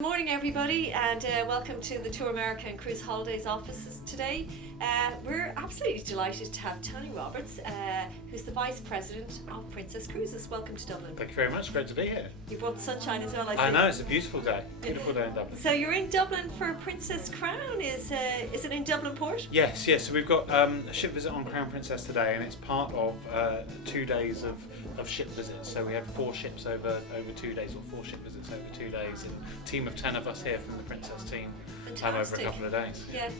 Good morning everybody, and welcome to the Tour America and Cruise Holidays offices today. We're absolutely delighted to have Tony Roberts, who's the Vice President of Princess Cruises. Welcome to Dublin. Thank you very much, great to be here. You brought the sunshine as well, I see. I know, it's a beautiful day in Dublin. So you're in Dublin for Princess Crown, is it in Dublin Port? Yes, so we've got a ship visit on Crown Princess today, and it's part of 2 days of ship visits. So we had 4 ships over 2 days, or 4 ship visits over 2 days, and a team of 10 of us here from the Princess team over a couple of days. Yeah.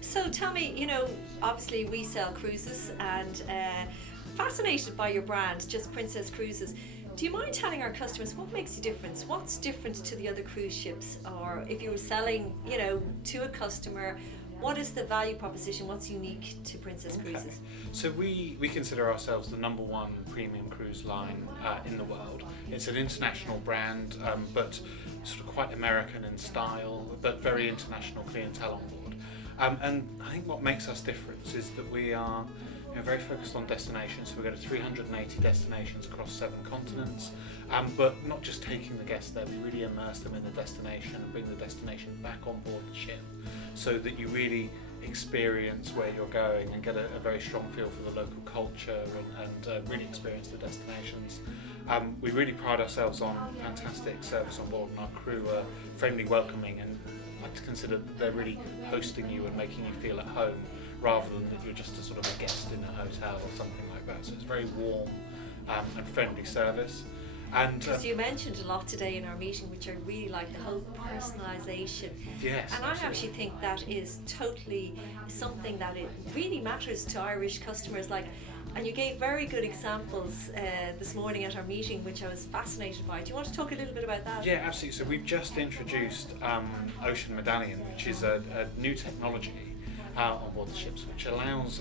So tell me, obviously we sell cruises, and fascinated by your brand, just Princess Cruises. Do you mind telling our customers what makes you different? What's different to the other cruise ships? Or if you were selling, to a customer, what is the value proposition? What's unique to Princess Cruises? So we consider ourselves the #1 premium cruise line in the world. It's an international brand, but sort of quite American in style, but very international clientele on board. And I think what makes us different is that we are very focused on destinations. So we go to 380 destinations across 7 continents, but not just taking the guests there, we really immerse them in the destination and bring the destination back on board the ship, so that you really experience where you're going and get a very strong feel for the local culture and really experience the destinations. We really pride ourselves on fantastic service on board, and our crew are friendly, welcoming, and I like to consider that they're really hosting you and making you feel at home, rather than that you're just a sort of a guest in a hotel or something like that. So it's very warm and friendly service. And because you mentioned a lot today in our meeting, which I really like, the whole personalisation. Yes, and absolutely. I actually think that is totally something that it really matters to Irish customers. And you gave very good examples this morning at our meeting, which I was fascinated by. Do you want to talk a little bit about that? Yeah, absolutely. So we've just introduced Ocean Medallion, which is a new technology on board the ships, which allows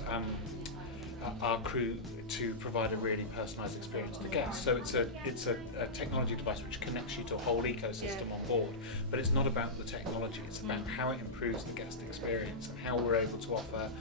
our crew to provide a really personalised experience to guests. So it's a technology device which connects you to a whole ecosystem on board, but it's not about the technology, it's about how it improves the guest experience and how we're able to offer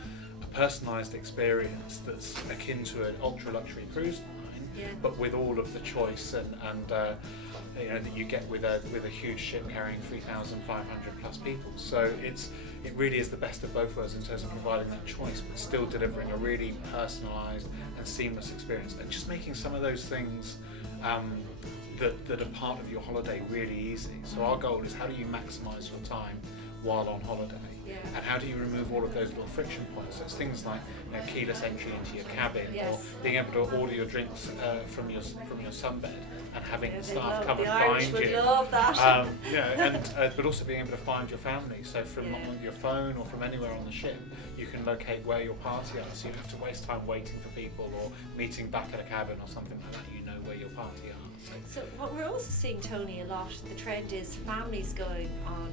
a personalised experience that's akin to an ultra luxury cruise line, but with all of the choice and that you get with a huge ship carrying 3,500 plus people. So it really is the best of both worlds in terms of providing that choice, but still delivering a really personalised and seamless experience, and just making some of those things that are part of your holiday really easy. So our goal is, how do you maximise your time while on holiday? And how do you remove all of those little friction points? So it's things like keyless entry into your cabin, or being able to order your drinks from your sunbed and having staff come and find you. Would love that. But also being able to find your family. So from your phone or from anywhere on the ship, you can locate where your party are. So you don't have to waste time waiting for people or meeting back at a cabin or something like that. You know where your party are. So what we're also seeing, Tony, a lot, the trend is families going on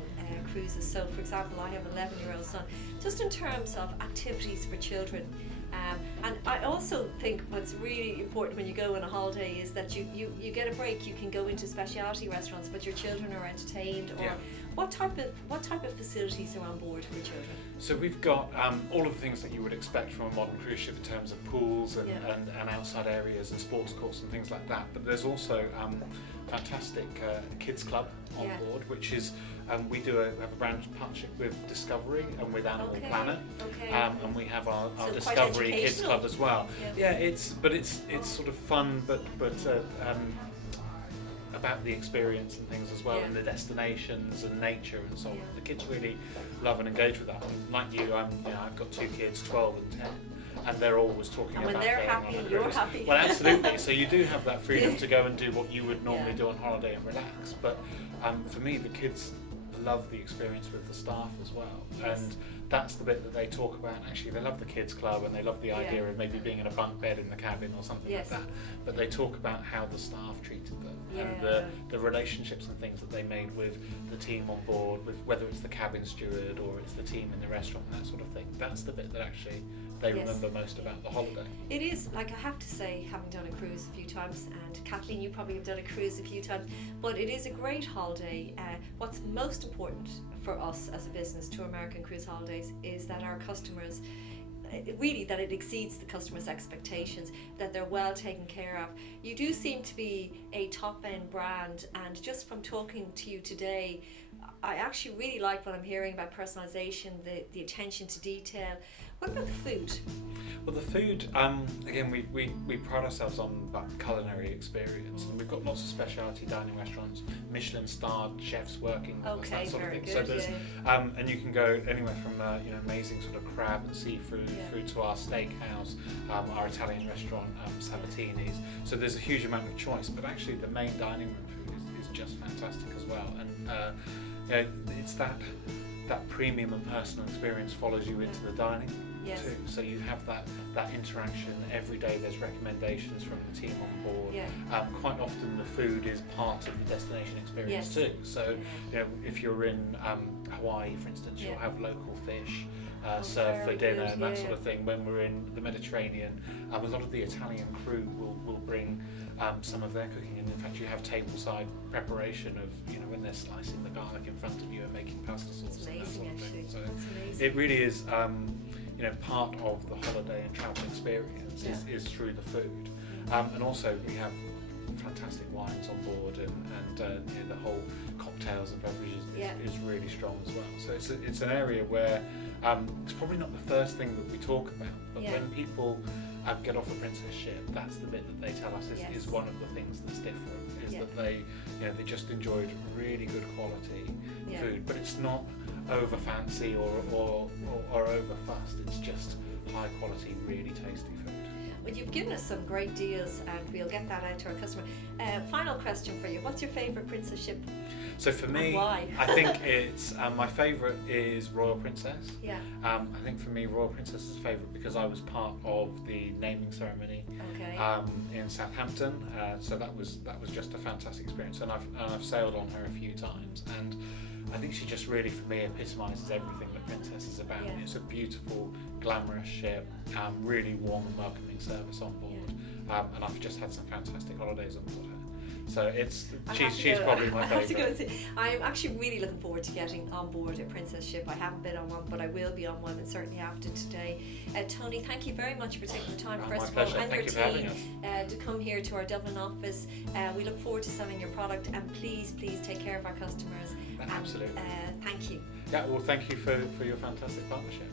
cruises. So for example, I have an 11-year-old son, just in terms of activities for children. And I also think what's really important when you go on a holiday is that you get a break. You can go into specialty restaurants, but your children are entertained. Or what type of facilities are on board for children? So we've got all of the things that you would expect from a modern cruise ship in terms of pools and outside areas and sports courts and things like that. But there's also fantastic kids club on board, which is we have a brand partnership with Discovery and with Animal Planet, and we have our Discovery Kids Club as well. It's sort of fun, but about the experience and things as well, and the destinations and nature and so on. The kids really love and engage with that. And like you, I've got 2 kids, 12 and 10. And they're always talking about. And when they're happy, you're happy. Well, absolutely. So you do have that freedom to go and do what you would normally do on holiday and relax. But for me, the kids love the experience with the staff as well, and that's the bit that they talk about. Actually, they love the kids club, and they love the idea of maybe being in a bunk bed in the cabin or something like that. But they talk about how the staff treated them and the relationships and things that they made with the team on board, with whether it's the cabin steward or it's the team in the restaurant, that sort of thing. That's the bit that actually they remember most about the holiday. It is, I have to say, having done a cruise a few times, and Kathleen, you probably have done a cruise a few times, but it is a great holiday. What's most important for us as a business, Tour American Cruise Holidays, is that our customers, really that it exceeds the customers' expectations, that they're well taken care of. You do seem to be a top-end brand, and just from talking to you today, I actually really like what I'm hearing about personalisation, the attention to detail. What about the food? Well, the food, again, we pride ourselves on that culinary experience, and we've got lots of specialty dining restaurants, Michelin-starred chefs working with us, Okay, that sort of very thing. good, So there's, and you can go anywhere from amazing sort of crab and seafood through to our steakhouse, our Italian restaurant, Sabatini's. So there's a huge amount of choice, but actually the main dining room food is just fantastic as well, and it's that premium and personal experience follows you into the dining. Yes. Too. So you have that interaction every day. There's recommendations from the team on board. Yeah. Quite often the food is part of the destination experience too. So if you're in Hawaii, for instance, you'll have local fish served for dinner and that sort of thing. When we're in the Mediterranean, a lot of the Italian crew will bring some of their cooking, and in fact you have tableside preparation of when they're slicing the garlic in front of you and making pasta sauce. It's amazing, and that sort of actually. thing. So That's amazing. it really is part of the holiday and travel experience is through the food, and also we have fantastic wines on board, and the whole cocktails and beverages is really strong as well. So it's an area where it's probably not the first thing that we talk about, but when people get off a Princess ship, that's the bit that they tell us is one of the things that's different, is that they just enjoyed really good quality food, but it's not over fancy or over fussed. It's just high quality, really tasty food. Well, you've given us some great deals, and we'll get that out to our customer. Final question for you: what's your favourite Princess ship? So for me, why? I think it's my favourite is Royal Princess. Yeah. I think for me, Royal Princess is favourite because I was part of the naming ceremony. Okay. In Southampton. So that was just a fantastic experience, and I've sailed on her a few times, and I think she just really, for me, epitomises everything that Princess is about. Yeah. It's a beautiful, glamorous ship, really warm and welcoming service on board, and I've just had some fantastic holidays on board her. So she's probably my favourite. I have to go and see. I'm actually really looking forward to getting on board a Princess ship. I haven't been on one, but I will be on one, and certainly after today. Tony, thank you very much for taking the time, first of all, and your team to come here to our Dublin office. We look forward to selling your product, and please take care of our customers. Absolutely. Thank you. Yeah, well, thank you for your fantastic partnership.